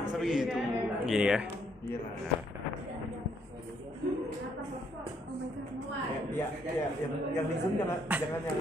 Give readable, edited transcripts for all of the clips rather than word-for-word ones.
Masa begitu? Gini ya. Iya lah. Ya, yang di Zoom jangan yang aneh.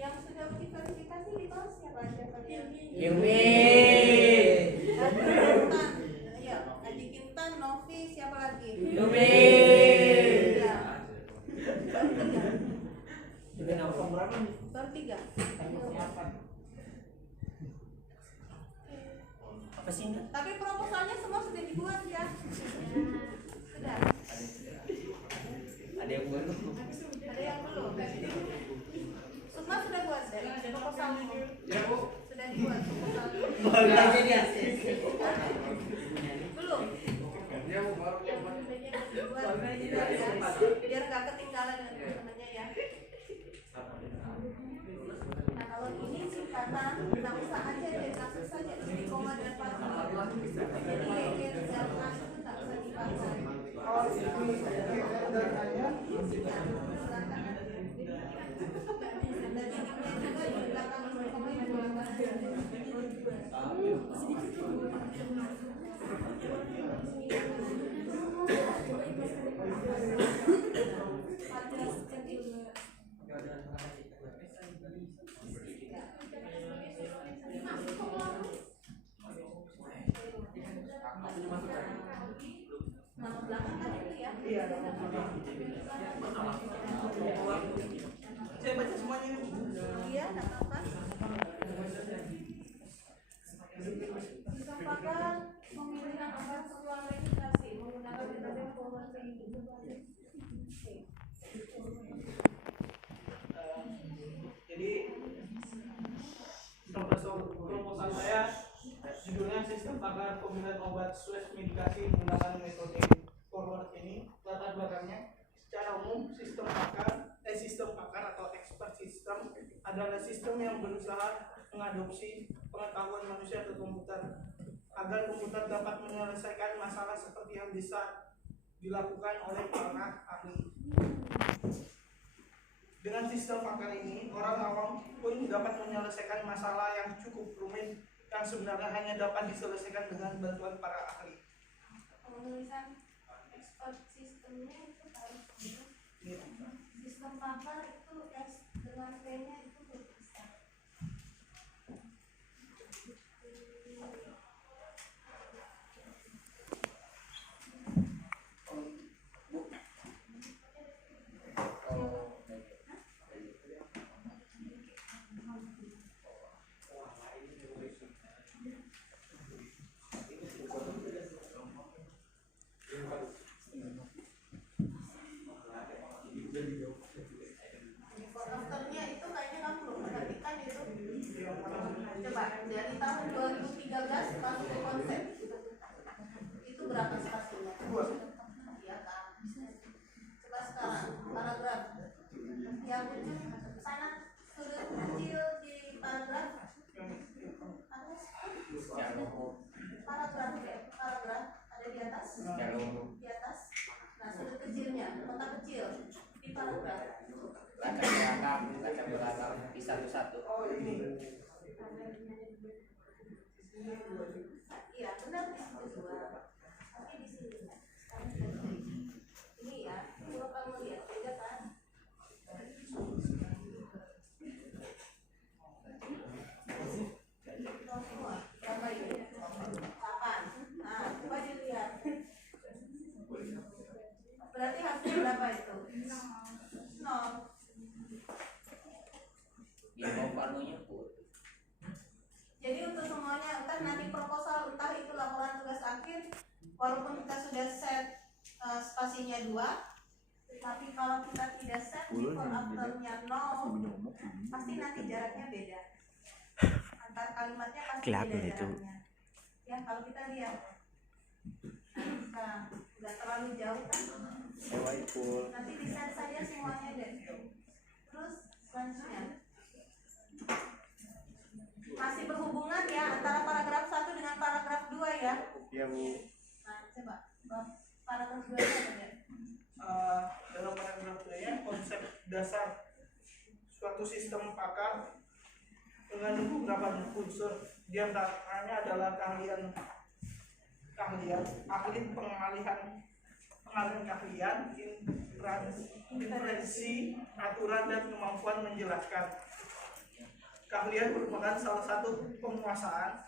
Yang sudah diverifikasi di bawah siapa aja kalian? Yumi. Iya, Aji Kintan, Novi, siapa lagi? Yumi. Iya. Udah nampak berapa nih? Baru 3. Apa sih ini? Tapi proposalnya semua sudah dibuat ya? Sudah. Ada yang baru. Ada yang belum? Sukma sudah buat proposal? Ya, Bu. Sudah dibuat proposal? Boleh dia. Belum? Ya, Bu, baru Biar nggak ketinggalan dengan teman-temannya ya. Nah kalau ini singkatan, nggak usah aja deh, langsung saja isi koma dan panggilan. Jadi yang misalkan itu nggak usah dipakai. Nama belakang kan itu ya? Saya baca semuanya ini. Iya, nggak apa-apa. Disempatkan pemilihan obat setelah registrasi menggunakan metode forward thinking. Jadi proposal saya judulnya sistem pakar pemilihan obat /medikasi menggunakan metode forward ini. Latar belakangnya secara umum sistem pakar atau expert system adalah sistem yang berusaha mengadopsi pengetahuan manusia ke komputer agar komputer dapat menyelesaikan masalah seperti yang bisa dilakukan oleh para ahli. Dengan sistem pakar ini, orang awam pun dapat menyelesaikan masalah yang cukup rumit yang sebenarnya hanya dapat diselesaikan dengan bantuan para ahli. Penulisan expert sistemnya itu harus sistem pakar itu S dengan P-nya itu berpisah. Daftarnya itu kayaknya kamu belum perhatikan itu. Coba dari tahun 2013 masuk ke konsep. Itu berapa spasinya? Iya kan. Coba sekarang paragraf. Yang ujung sana sudut kecil di paragraf. Paragraf ada di atas. Di atas. Nah sudut kecilnya kotak kecil di paragraf. Latar belakang di satu-satu. Oh ini. Iya benar di situ dua. Tapi di sini ini ya. Kalau kamu lihat beda kan? Berapa ini? 8. Nah coba dilihat. Berarti hasilnya berapa itu? 0. Dia mau palunya pun. Jadi untuk semuanya, entah nanti proposal, entah itu laporan tugas akhir, walaupun kita sudah set spasinya 2, tapi kalau kita tidak set before afternya 0, pasti nanti jaraknya beda. Antar kalimatnya pasti Kelihatan beda itu. jaraknya. Ya kalau kita lihat, nah sekarang udah terlalu jauh kan? Nanti bisa saja semuanya deh. Terus selanjutnya masih berhubungan ya antara paragraf 1 dengan paragraf 2 ya. Iya Bu. Nah coba paragraf 2 nya apa ya? Dalam paragraf 2-nya konsep dasar suatu sistem pakar dengan beberapa unsur, di antaranya adalah keahlian, ahli pengalihan keahlian, inferensi, aturan dan kemampuan menjelaskan. Keahlian merupakan salah satu penguasaan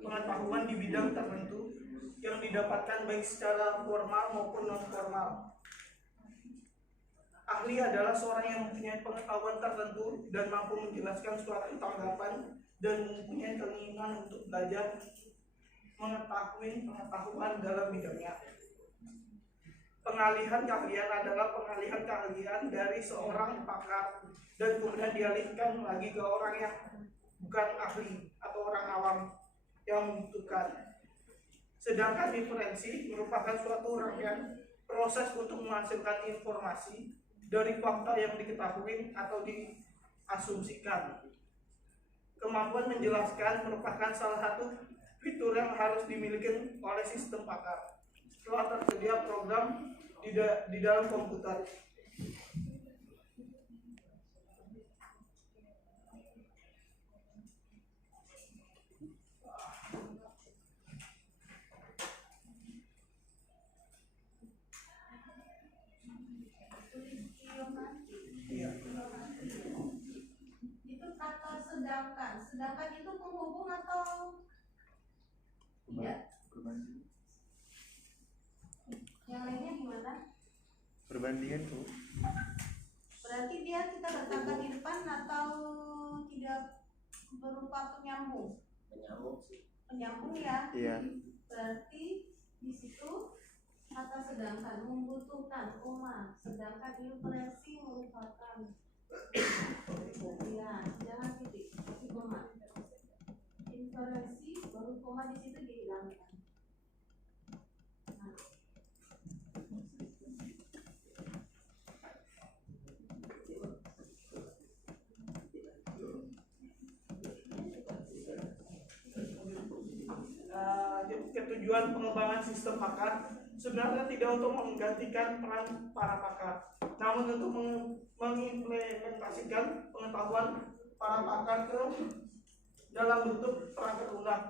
pengetahuan di bidang tertentu yang didapatkan baik secara formal maupun non formal. Ahli adalah seorang yang mempunyai pengetahuan tertentu dan mampu menjelaskan suatu tanggapan dan mempunyai keinginan untuk belajar mengetahui pengetahuan dalam bidangnya. Pengalihan keahlian adalah pengalihan keahlian dari seorang pakar dan kemudian dialihkan lagi ke orang yang bukan ahli atau orang awam yang membutuhkan. Sedangkan inferensi merupakan suatu rangkaian proses untuk menghasilkan informasi dari fakta yang diketahui atau diasumsikan. Kemampuan menjelaskan merupakan salah satu fitur yang harus dimiliki oleh sistem pakar setelah tersedia program di dalam komputer. Itu kata sedangkan itu penghubung atau tidak? Yang lainnya gimana? Perbandingan Bu. Berarti dia kita letakkan di depan atau tidak berupa penyambung? Menyambung sih. Penyambung ya. Iya. Berarti di situ kata sedangkan membutuhkan koma, sedangkan inferensi merupakan ya jangan titik tapi koma. Inferensi baru koma di situ dihilangkan. Nah. Ketujuan pengembangan sistem pakar sebenarnya tidak untuk menggantikan peran para pakar, namun untuk mengimplementasikan pengetahuan para pakar ke dalam bentuk perangkat lunak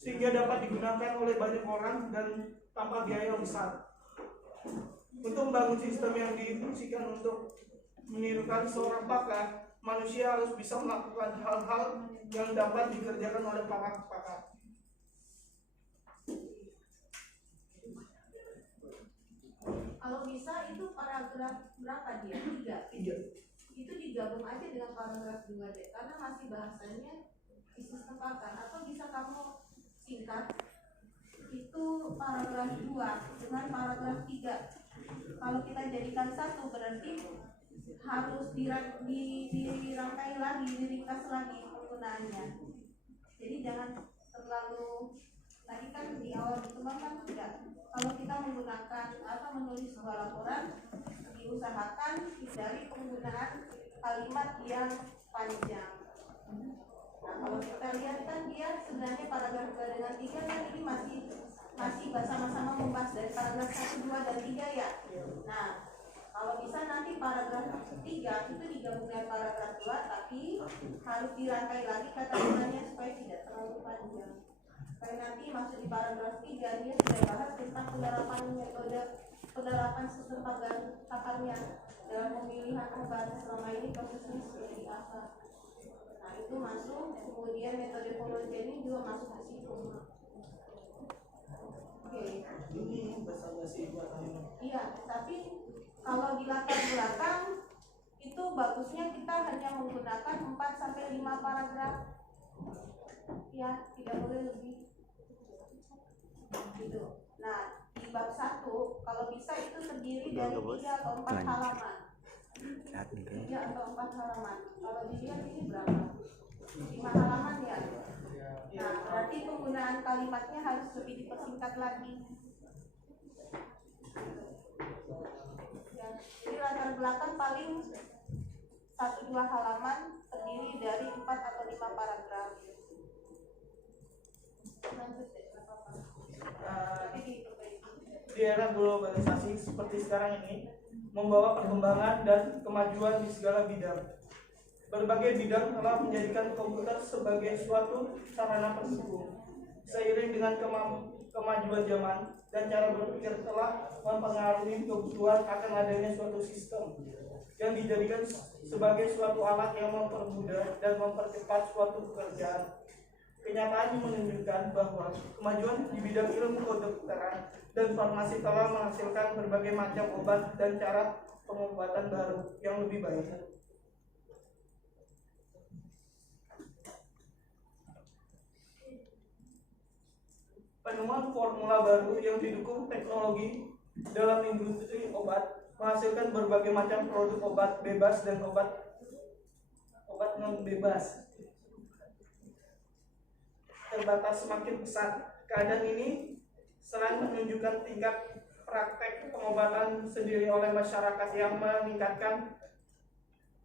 sehingga dapat digunakan oleh banyak orang dan tanpa biaya besar. Untuk membangun sistem yang difungsikan untuk menirukan seorang pakar, manusia harus bisa melakukan hal-hal yang dapat dikerjakan oleh para pakar. Kalau bisa itu paragraf berapa dia? 3. Itu digabung aja dengan paragraf 2 deh, karena masih bahasanya di sistem pakar. Atau bisa kamu singkat itu paragraf 2 dengan paragraf 3. Kalau kita jadikan satu berarti harus dirangkai lagi, diringkas lagi penggunaannya. Jadi jangan terlalu, tadi kan di awal dikembangkan tidak. Kalau kita menggunakan atau menulis sebuah laporan, diusahakan hindari penggunaan kalimat yang panjang. Nah kalau kita lihat kan dia sebenarnya paragraf 2 dengan 3 kan ini masih sama-sama membahas dari paragraf 1, 2, dan 3 ya. Nah kalau bisa nanti paragraf 3 itu digabung dengan paragraf 2, tapi harus dirangkai lagi kata-katanya supaya tidak terlalu panjang. Supaya nanti masuk di paragraf 3 dia sudah bahas tentang penerapan metode penerapan sistem pakarnya dalam pemilihan obat selama ini prosesnya seperti apa. Nah itu masuk, kemudian metode pengujian juga masuk ke situ. Oke. Ini basa-basi buat ini. Iya, tapi kalau di latar belakang itu bagusnya kita hanya menggunakan 4 sampai 5 paragraf. Ya, tidak boleh lebih. Gitu. Nah, di bab 1 kalau bisa itu terdiri dari 3 atau 4 halaman. 3 atau 4 halaman. Kalau dilihat ini berapa? 5 halaman ya. Nah, berarti penggunaan kalimatnya harus lebih dipersingkat lagi. Ya, jadi latar belakang paling 1-2 halaman terdiri dari 4 atau 5 paragraf. Lanjut deh, nggak apa-apa. Tapi diperbaiki. Di era globalisasi seperti sekarang ini membawa perkembangan dan kemajuan di segala bidang. Berbagai bidang telah menjadikan komputer sebagai suatu sarana pendukung. Seiring dengan kemajuan zaman dan cara berpikir telah mempengaruhi kebutuhan akan adanya suatu sistem yang dijadikan sebagai suatu alat yang mempermudah dan mempercepat suatu pekerjaan. Kenyataannya menunjukkan bahwa kemajuan di bidang ilmu kedokteran dan farmasi telah menghasilkan berbagai macam obat dan cara pengobatan baru yang lebih baik. Penemuan formula baru yang didukung teknologi dalam industri obat menghasilkan berbagai macam produk obat bebas dan obat non bebas. Terbatas semakin pesat. Keadaan ini selain menunjukkan tingkat praktek pengobatan sendiri oleh masyarakat yang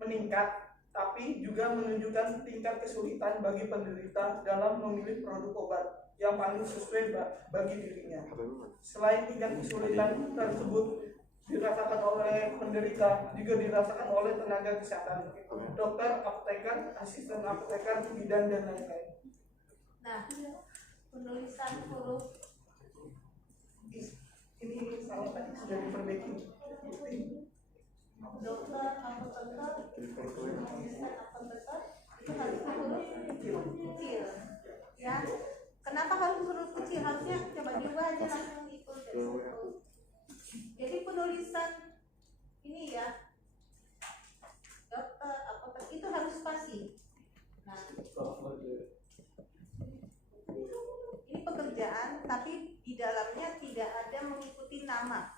meningkat, tapi juga menunjukkan tingkat kesulitan bagi penderita dalam memilih produk obat yang paling sesuai bagi dirinya. Selain tingkat kesulitan tersebut dirasakan oleh penderita, juga dirasakan oleh tenaga kesehatan, dokter, apteker, asisten apteker, bidan, dan lain-lain. Nah, penulisan huruf ini salah tadi sudah diperbaiki. dokter, apoteker, asisten apoteker itu harusnya huruf kecil. Ya, kenapa harus huruf kecil? Harusnya coba diubah aja langsung ikut. Jadi penulisan ini ya, dokter, apoteker itu harus spasi. Nah, ini pekerjaan, tapi di dalamnya tidak ada mengikuti nama.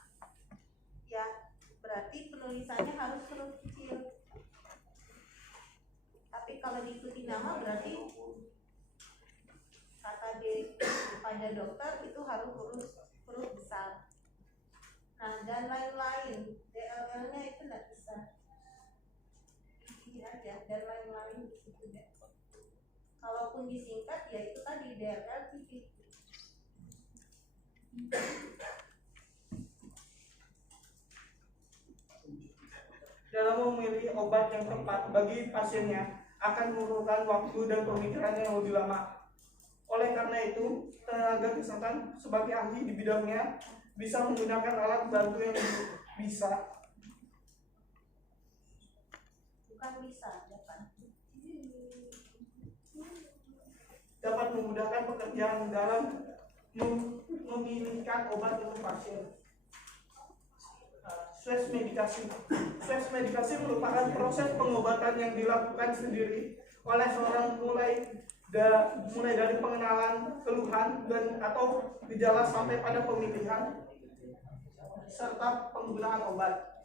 Ya, berarti penulisannya harus huruf kecil. Tapi kalau diikuti nama berarti kata pada dokter itu harus huruf besar. Nah, dan lain-lain, DLL-nya itu tidak bisa. Ini aja, dan lain-lain di situ deh. Kalaupun disingkat, ya itu tadi DLL titik. Dalam memilih obat yang tepat bagi pasiennya akan memerlukan waktu dan pemikiran yang lebih lama. Oleh karena itu, tenaga kesehatan sebagai ahli di bidangnya bisa menggunakan alat bantu yang dapat memudahkan pekerjaan dalam memilihkan obat untuk pasien. Switch medikasi merupakan proses pengobatan yang dilakukan sendiri oleh seorang mulai dari pengenalan, keluhan, dan atau gejala sampai pada pemilihan serta penggunaan obat.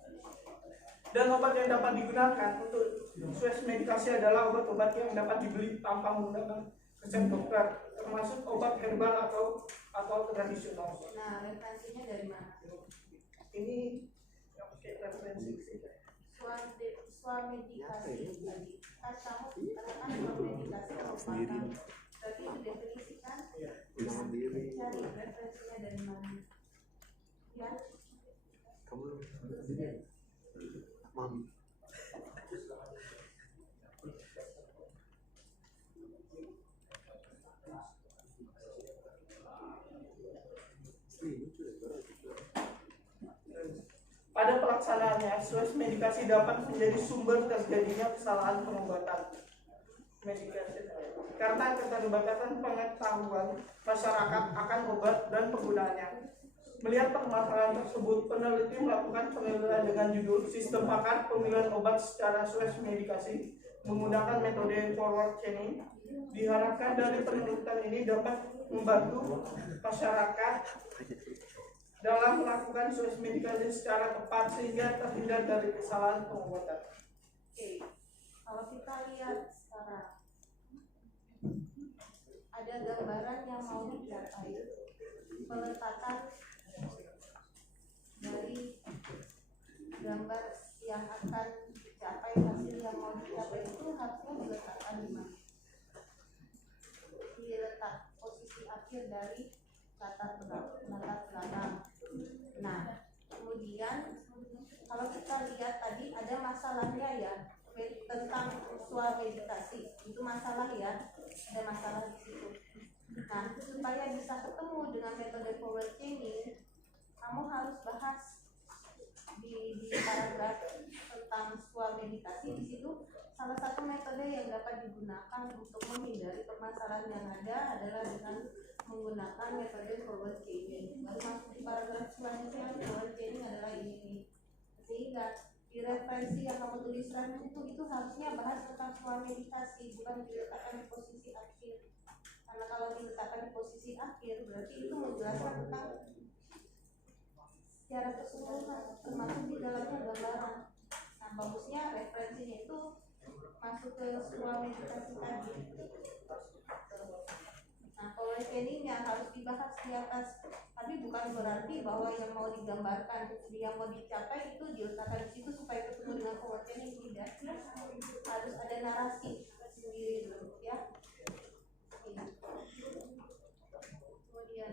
Dan obat yang dapat digunakan untuk switch medikasi adalah obat-obat yang dapat dibeli tanpa menggunakan resep dokter, termasuk obat herbal atau tradisional. Nah, referensinya dari mana? Ini referensi swamedikasi tadi. Kan kamu katakan swamedikasi obat. Berarti itu definisikan. Cari referensinya dari mana? Ya. Mami. Pada pelaksanaannya, switch medikasi dapat menjadi sumber terjadinya kesalahan pengobatan medikasi karena keterbatasan pengetahuan masyarakat akan obat dan penggunaannya. Melihat permasalahan tersebut, peneliti melakukan penelitian dengan judul Sistem Pakar Pemilihan Obat secara Switch Medikasi menggunakan metode forward chaining. Diharapkan dari penelitian ini dapat membantu masyarakat dalam melakukan switch medikasi secara tepat sehingga terhindar dari kesalahan pengobatan. Oke, kalau kita lihat sekarang ada gambaran yang mau dicapai, peletakan dari gambar yang akan dicapai, hasil yang mau dicapai itu harusnya diletakkan di mana? Diletak posisi akhir dari latar belakang. Nah, kemudian kalau kita lihat tadi ada masalahnya ya tentang visual meditasi, itu masalah ya, ada masalah di situ. Nah, supaya bisa ketemu dengan metode forward chaining, kamu harus bahas di paragraf tentang visual meditasi. Di situ salah satu metode yang dapat digunakan untuk menghindari permasalahan yang ada adalah dengan menggunakan metode forward chaining. Lalu masuk di paragraf selanjutnya, forward chaining adalah ini. Sehingga di referensi yang kamu tuliskan itu harusnya bahas tentang visual meditasi, bukan diletakkan di posisi akhir. Karena kalau diletakkan di posisi akhir berarti itu menjelaskan tentang secara keseluruhan, termasuk di dalamnya gambaran. Nah, bagusnya referensinya itu masuk ke visual meditasi tadi. Nah, forward chaining-nya harus dibahas di atas, tapi bukan berarti bahwa yang mau digambarkan, yang mau dicapai itu diletakkan di situ supaya ketemu dengan forward chaining, tidak. Harus ada narasi sendiri dulu, ya. Kemudian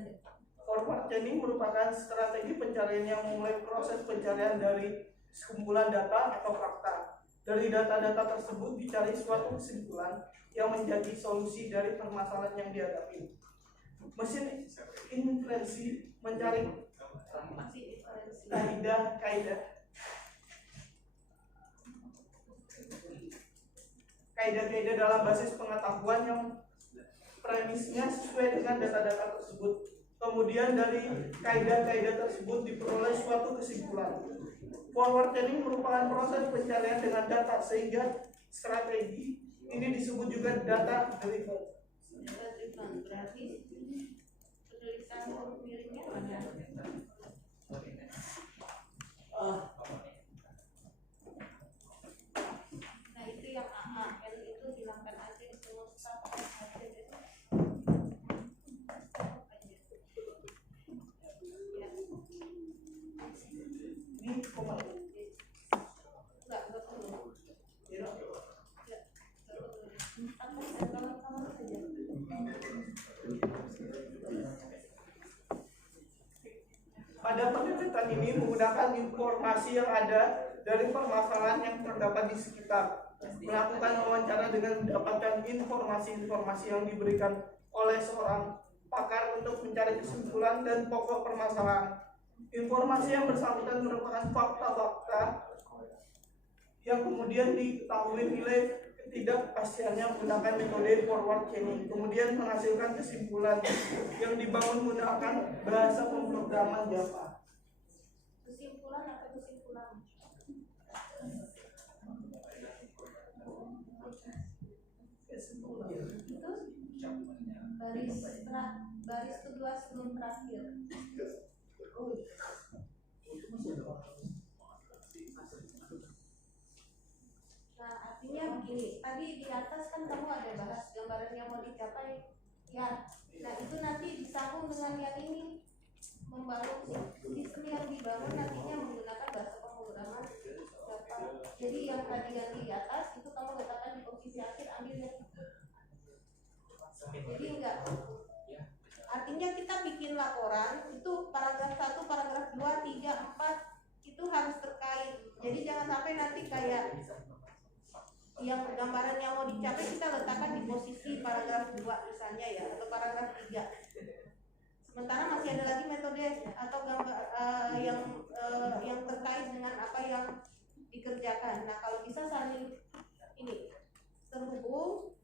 Forward chaining merupakan strategi pencarian yang memulai proses pencarian dari kumpulan data atau fakta. Dari data-data tersebut dicari suatu kesimpulan yang menjadi solusi dari permasalahan yang dihadapi. Mesin inferensi mencari kaidah-kaidah dalam basis pengetahuan yang premisnya sesuai dengan data-data tersebut. Kemudian dari kaidah-kaidah tersebut diperoleh suatu kesimpulan. Forward chaining merupakan proses pencarian dengan data, sehingga strategi ini disebut juga data driven. berarti penulisan huruf miringnya mana? Nah, itu yang AAL itu hilangkan aja, semua stop aja deh. Ini koma. Enggak perlu. Ya, enggak perlu. Kamu saja. Pada penelitian ini menggunakan informasi yang ada dari permasalahan yang terdapat di sekitar, melakukan wawancara dengan mendapatkan informasi-informasi yang diberikan oleh seorang pakar untuk mencari kesimpulan dan pokok permasalahan. Informasi yang bersangkutan merupakan fakta-fakta yang kemudian diketahui nilai ketidakpastiannya menggunakan metode forward chaining, kemudian menghasilkan kesimpulan yang dibangun menggunakan bahasa pemrograman Java. Kesimpulan atau kesimpulan? Itu baris kedua sebelum terakhir. Nah, artinya begini, tadi di atas kan kamu ada bahas gambaran yang mau dicapai, ya. Nah, itu nanti disambung dengan yang ini, membangun sistem yang dibangun nantinya menggunakan bahasa pemrograman Java. Jadi yang tadi yang di atas itu kamu letakkan di posisi akhir, ambil yang itu. Jadi enggak. Artinya kita bikin laporan itu paragraf 1, paragraf 2, 3, 4 itu harus terkait. Jadi jangan sampai nanti kayak yang gambaran yang mau dicapai kita letakkan di posisi paragraf 2 misalnya ya, atau paragraf 3. Sementara masih ada lagi metode atau gambar yang terkait dengan apa yang dikerjakan. Nah, kalau bisa saling ini terhubung,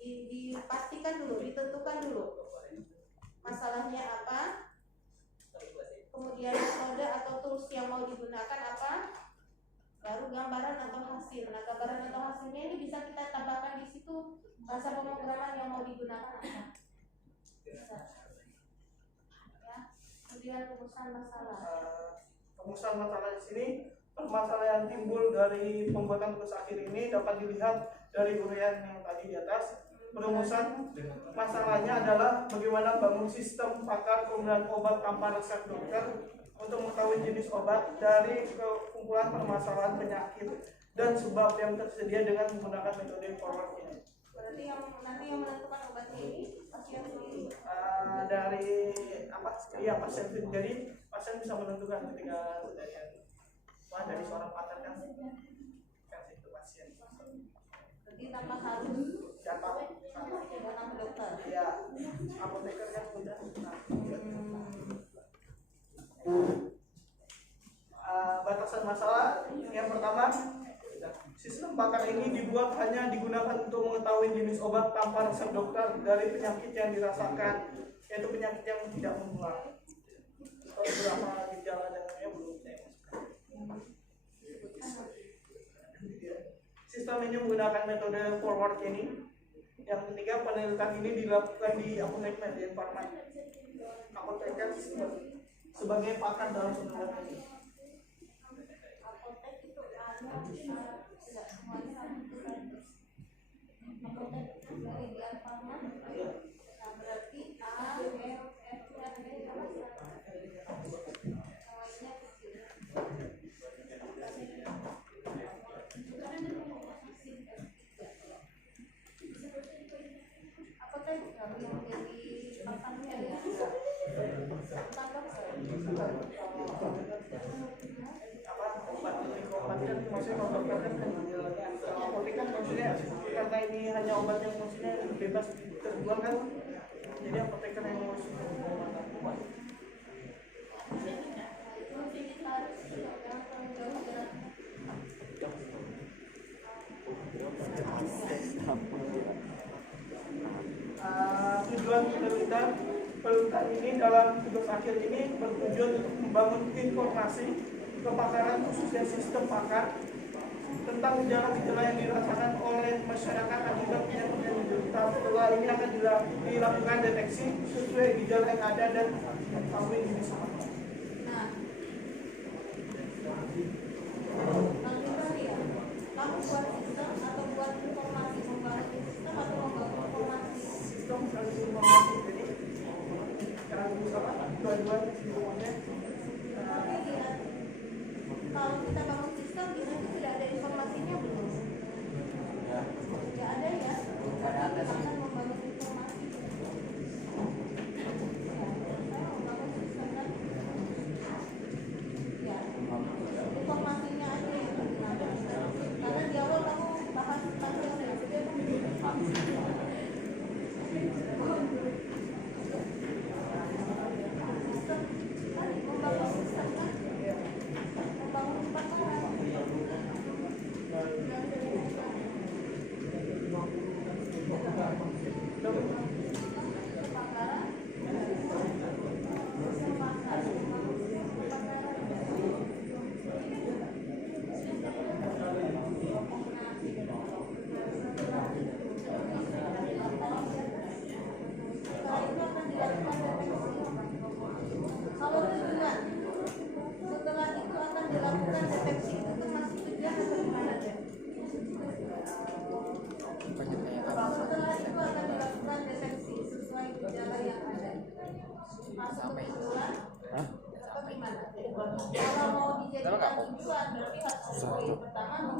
dipastikan dulu, ditentukan dulu masalahnya apa, kemudian metode atau tools yang mau digunakan apa, baru gambaran atau hasil. Nah, gambaran atau hasilnya ini bisa kita tambahkan di situ bahasa pemrograman yang mau digunakan apa. Bisa. Ya. Kemudian rumusan masalah. Rumusan masalah di sini, permasalahan yang timbul dari pembuatan tugas akhir ini dapat dilihat dari uraian yang tadi di atas. Perumusan masalahnya adalah bagaimana bangun sistem pakar pemberian obat tanpa resep dokter untuk mengetahui jenis obat dari kumpulan permasalahan penyakit dan sebab yang tersedia dengan menggunakan metode forward ini. Berarti yang nanti yang menentukan obatnya ini pasien sendiri. Dari apa? Iya, pasien sendiri. Jadi pasien bisa menentukan ketika dari seorang pakar kan versi itu pasien. Berarti tanpa harus Datang ke dokter. Iya, apoteker kan sudah. Batasan masalah yang pertama, sistem pakar ini dibuat hanya digunakan untuk mengetahui jenis obat tanpa resep dokter dari penyakit yang dirasakan, yaitu penyakit yang tidak menular. Beberapa gejala dan lainnya belum saya masukkan. Sistem ini menggunakan metode forward chaining. Yang ketiga, penelitian ini dilakukan di apoteker dan farmasi. Apoteker sebagai pakar dalam penelitian ini. Apotek itu tidak semuanya apotek dari di Alfamart. Nah, berarti A, B, F, G, semuanya kecil. Apotek kalau yang jadi pakannya ya Maksudnya kalau dokter kan apotek kan maksudnya karena ini hanya obat yang maksudnya bebas terjual kan, jadi apoteker yang ngurus obat. Tujuan penelitian ini dalam tugas akhir ini bertujuan untuk membangun informasi kepakaran khususnya sistem pakar tentang gejala-gejala yang dirasakan oleh masyarakat akibat penyakit yang diderita. Setelah ini akan dilakukan deteksi sesuai gejala yang ada dan mengetahui jenis obat. Nah, nanti ya, kamu buat sistem atau buat informasi, membangun sistem atau membangun informasi? Sistem dan informasi, jadi sekarang misalkan dua-dua semuanya. Tapi lihat, kalau kita bangun sistem, di situ sudah ada informasinya belum? Tidak ada ya. Berarti kita akan membangun informasi. Saya membangun sistem kan? Ya, informasinya aja yang ada. Karena di awal kamu bahas tentang yang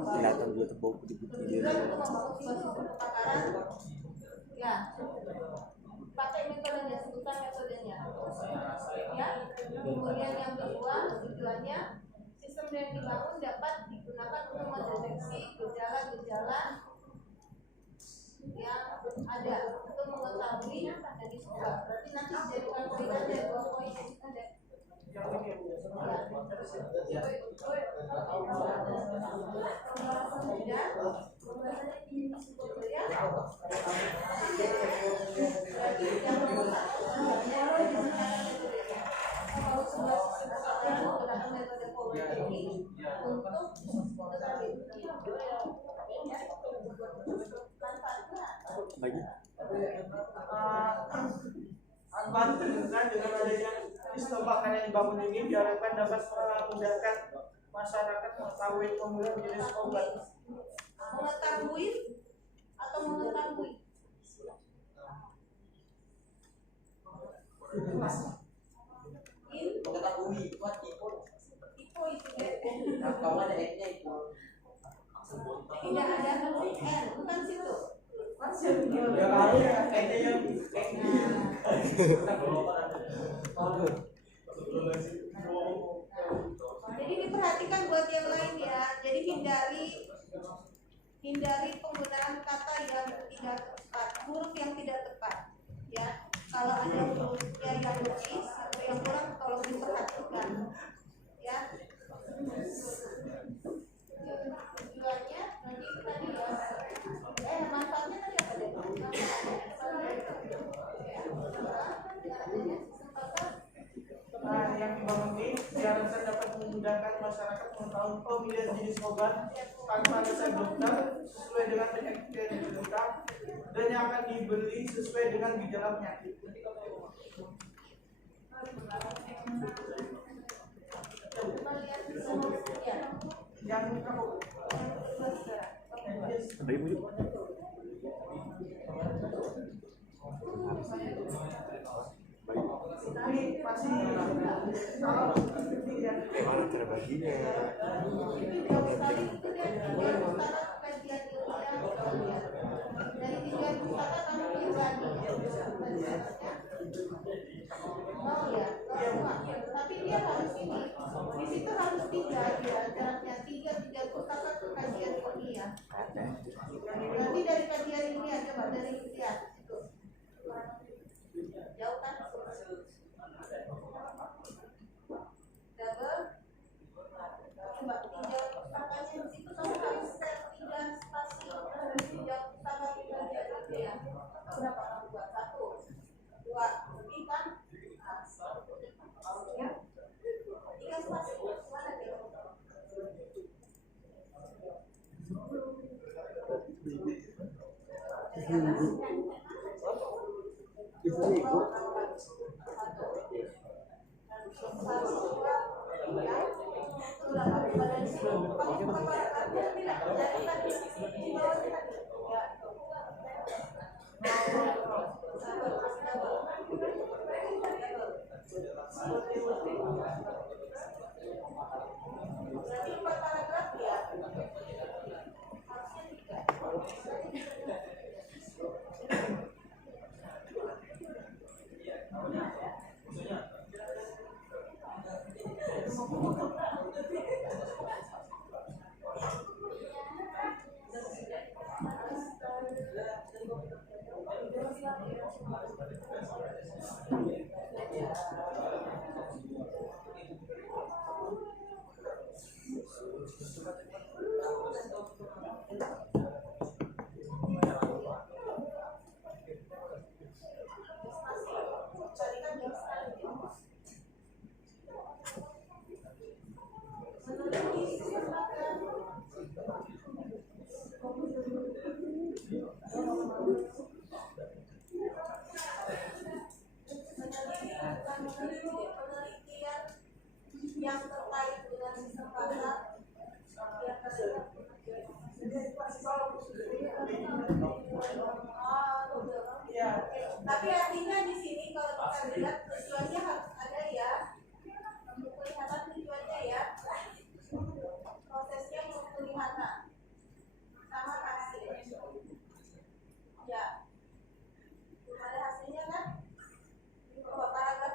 kelihatan juga terbau putih-putih dia. Ya, pakai metodenya, sebutkan metodenya. Ya, kemudian yang kedua, tujuannya sistem yang dibangun dapat digunakan untuk mendeteksi gejala-gejala yang ada untuk mengetahui jenis obat. Berarti nanti dijadikan poin aja, 2 poin ada. Untuk Lagi. Bantu dengan adanya sistem pakan yang dibangun ini diharapkan dapat memudahkan masyarakat mengetahui pemilihan jenis obat. Mengetahui atau mengetahui? Mengetahui buat info. Itu ya. Nah, kalau ada X-nya itu. Tidak ada N, bukan situ. Ya kali ya, kayaknya yang Jadi diperhatikan buat yang lain ya. Jadi hindari penggunaan kata yang tidak tepat, huruf yang tidak tepat. Ya, kalau ada hurufnya yang lebih atau yang kurang, tolong diperhatikan. Ya. Tujuannya nanti tadi ya. Manfaatnya tadi apa deh? Nah, yang dibangun ini diharapkan dapat memudahkan masyarakat mengetahui pemilihan jenis obat tanpa resep dokter sesuai dengan penyakit yang diderita dan yang akan dibeli sesuai dengan gejala penyakit. Yang kamu Baik, Bu. ini masih kalau Gimana cara baginya? Itu jauh sekali itu dia pustaka kajian ilmiah dari 3 pustaka kamu pilih lagi mau ya semua tapi dia harus ini di situ harus 3 ya jaraknya 3 pustaka tuh kajian ilmiah nanti dari kajian ilmiah coba dari lihat itu jauh kan double coba tinjau pustakanya di situ kamu harus set 3 spasi tinjau pustaka kita ya berapa kamu buat 1 2 lebih kan ya 3 spasi mana dia berarti 4 paragraf ya harusnya 3 penelitian yang terkait dengan sistem pasar tapi artinya di sini kalau kita lihat tujuannya harus ada ya untuk kelihatan tujuannya ya prosesnya untuk kelihatan sama hasil ya belum ada hasilnya kan bahwa paragraf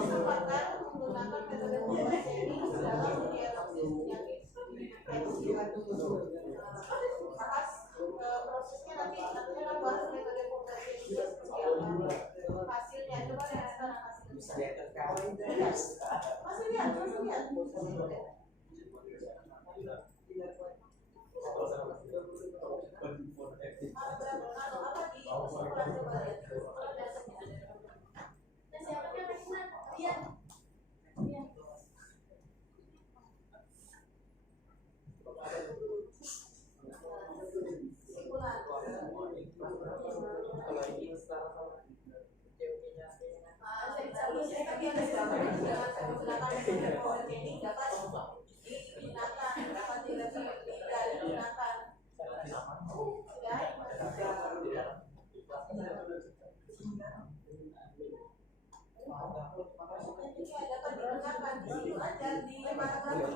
sistem pakar menggunakan metode pembuat sharing dalam diagnosis penyakit infeksi. Bahas prosesnya nanti akan bahas metode pembuat sharing itu seperti apa. Hasilnya coba lihat sekarang hasilnya. Bisa lihat kan? Masih lihat.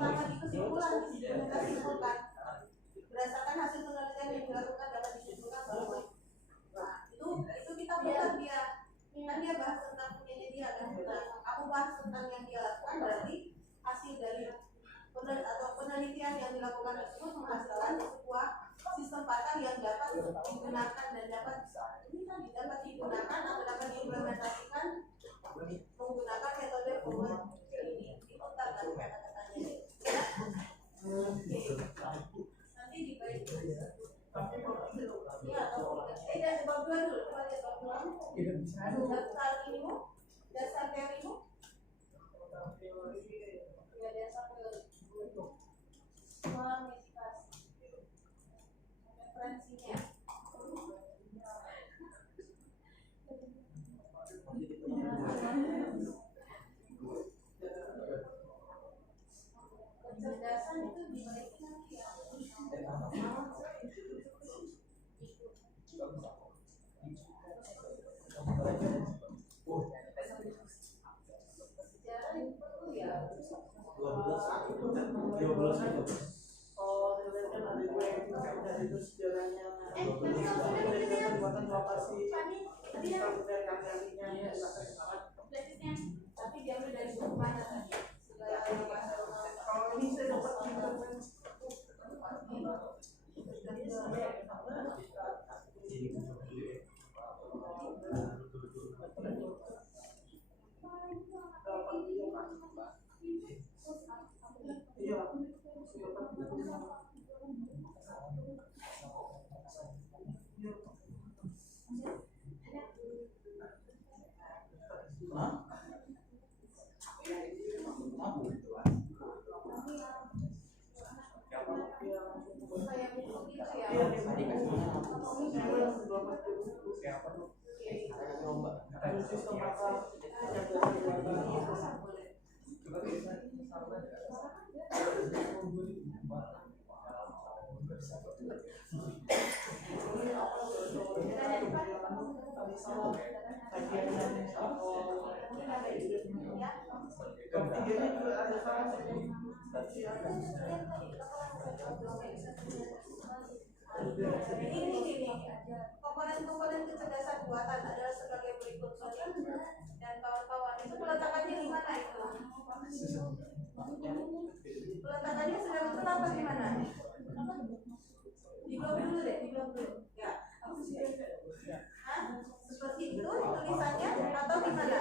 Apa di kesimpulan coba lihat. Berdasarkan hasil penelitian yang dilakukan dapat disimpulkan bahwa itu kita bukan dia kan dia bahas tentang punyanya dia kan. Aku bahas tentang yang dia lakukan, berarti hasil dari penelitian yang dilakukan tersebut menghasilkan sebuah sistem pakar yang dapat digunakan dan dapat digunakan atau dapat diimplementasikan menggunakan metode forward ini. Itu tadi kata-katanya. Nanti dibaik. Ya, dan bab 2 dulu. Coba lihat bab 2. Dasar ilmu, dasar teorimu. Ya, dasar teori. Semua meditasi. Referensinya. Kecerdasan itu dibagi nanti ya. Sejarah itu perlu ya. 12. Oh, kan ada dua yang dari itu sejarahnya. Buatan lokasi. Tapi diambil dari buku mana tadi? Segala bahasa Romawi. Kalau ini saya dapat komponen-komponen kecerdasan buatan adalah sebagai berikut. Sodium dan kawan-kawan itu peletakannya di mana itu? Peletakannya sudah betul apa di mana? Di blog dulu deh, di blog dulu. Ya. Hah? Seperti itu tulisannya atau di mana?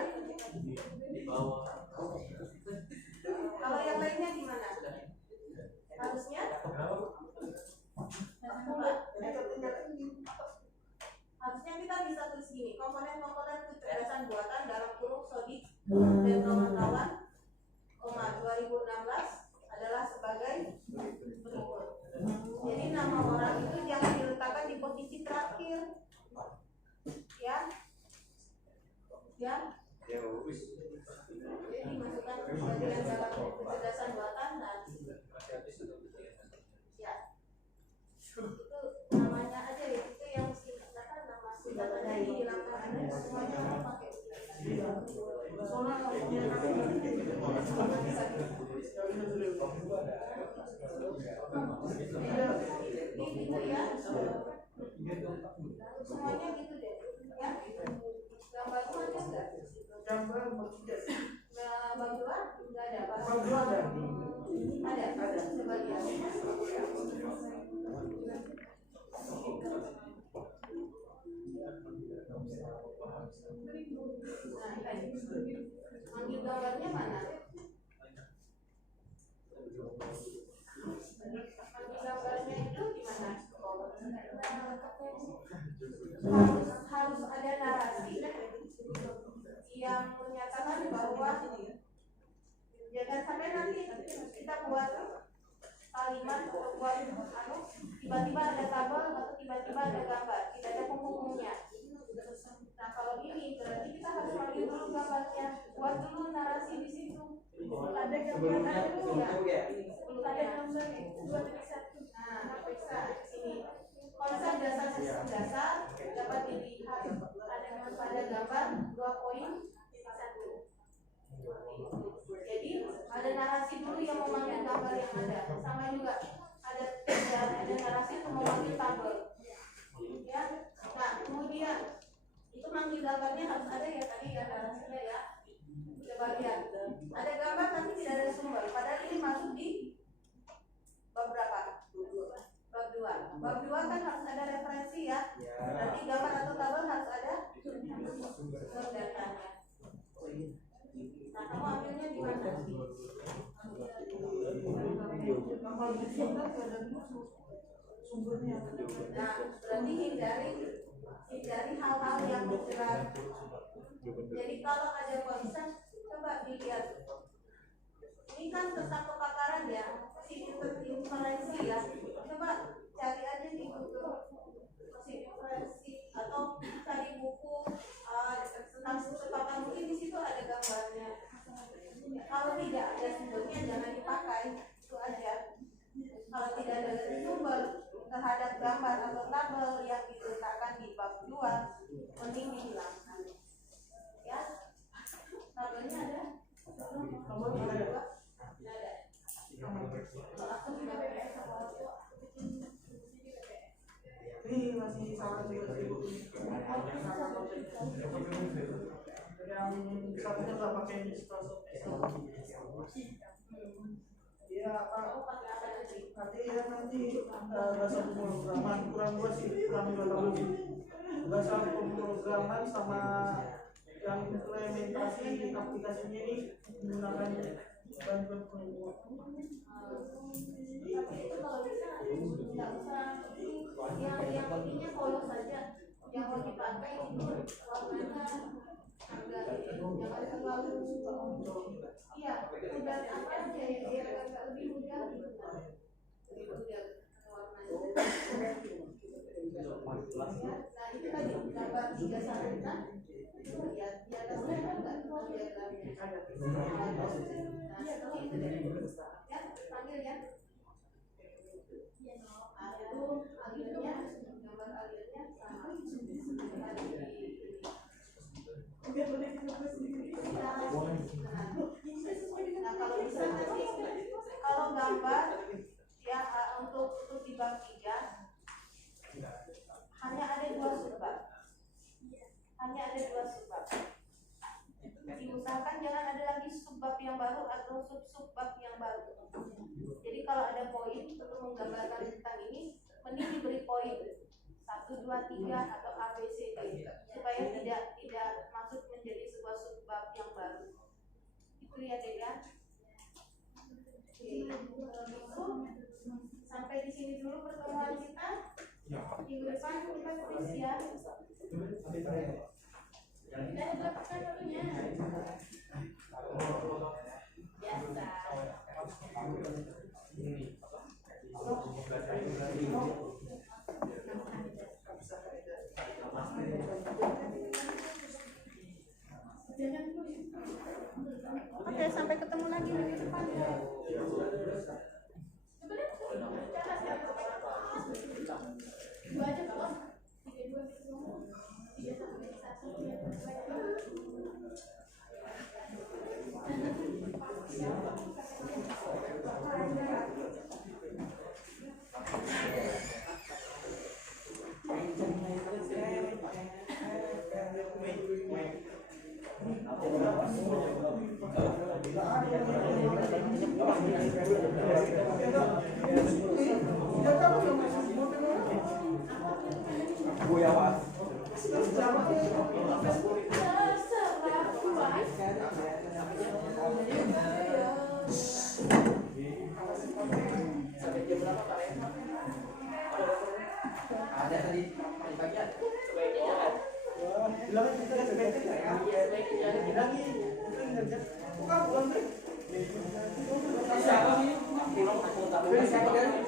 Di bawah. Kalau yang lainnya di mana? Harusnya? Harusnya kita bisa tulis gini, komponen-komponen kecerdasan buatan dalam kurung Sodik dan kawan-kawan, 2016 adalah sebagai berikut. Jadi nama orang itu jangan diletakkan di posisi terakhir, ya, ya. Jadi dimasukkan ke bagian dalam kecerdasan buatan dan ya. Itu namanya aja ya, itu yang mesti dikatakan nama senjatanya dihilangkan aja, semuanya harus pakai gitu ya, semuanya gitu deh ya. Gambar lu ada nggak? Gambar bertiga. Bang dua nggak ada. Bang dua ada. Ada. Coba lihat. Nah, ini ambil gambarnya mana? Ambil gambarnya itu di mana? Harus ada narasi yang menyatakan bahwa jangan sampai nanti kita buat kalimat atau buat tiba-tiba ada tabel atau tiba-tiba ada gambar, tidak ada penghubungnya. Nah kalau ini berarti kita harus ambil dulu gambarnya, buat dulu narasi di situ. Ada gambarnya dulu ya. Belum ada gambarnya. Nah periksa di sini. Konsep dasar sistem dasar dapat dilihat pada gambar 2.1. Jadi ada narasi dulu yang memanggil gambar yang ada, sama juga ada narasi untuk memanggil tabel. Ya, nah kemudian itu manggil gambarnya harus ada ya tadi ya narasinya ya. Coba lihat, ada gambar tapi tidak ada sumber. Padahal ini masuk di bab berapa? Bab 2. Bab 2 kan harus ada referensi ya. Berarti gambar atau tabel harus ada sumber datanya. Nah, kamu ambilnya di mana? Nah, berarti hindari hal-hal yang bergerak. Jadi kalau ada konsep, coba dilihat. Ini kan tentang kepakaran ya, inferensi ya. Coba cari aja di Google inferensi atau cari buku tentang kepakaran, mungkin di situ ada gambarnya. Kalau tidak ada sumbernya jangan dipakai, itu aja. Kalau tidak ada sumber terhadap gambar atau tabel yang diletakkan di bab 2, mending dihilangkan. Ya, tabelnya ada? Tabelnya ada? Ada. Aku juga PPS sama aku. Ini masih sama juga sih. Yang satunya nggak pakai Microsoft Excel. Iya apa? Nanti bahasa pemrograman kurang dua sih, kurang 2 tahun. Bahasa pemrograman sama yang implementasi aplikasinya ini menggunakan bantuan pengguna. Tapi itu kalau bisa nggak usah yang ininya polos saja. Yang mau dipakai itu warnanya agak jangan terlalu iya udah apa aja yang agak lebih mudah gitu. Lebih mudah warnanya. Nah itu tadi gambar 31 kan? Ya di atasnya kan nggak diagramnya. Nah seperti itu deh. Ya panggil ya. Nah itu alirnya, gambar alirnya sama. Nah kalau bisa nanti kalau gambar ya untuk di bab 3 hanya ada 2 subbab. Diusahakan jangan ada lagi subbab yang baru atau sub-subbab yang baru. Jadi kalau ada poin untuk menggambarkan tentang ini, mending diberi poin 1, 2, 3 atau A, B, C, D supaya tidak masuk menjadi sebuah subbab yang baru. Itu ya deh ya. Oke, sampai di sini dulu pertemuan kita. Minggu depan kita kuis ya. Kita dapatkan dulunya. Biasa. Oke, sampai ketemu lagi minggu depan ya. Dua aja kalau 3 sampai 1 ya. Ada tadi pagi ada. Bilangin kita kan sebaiknya ya. Bilangin, itu ngerja. Bukan, bukan. Siapa sih? Siapa kan?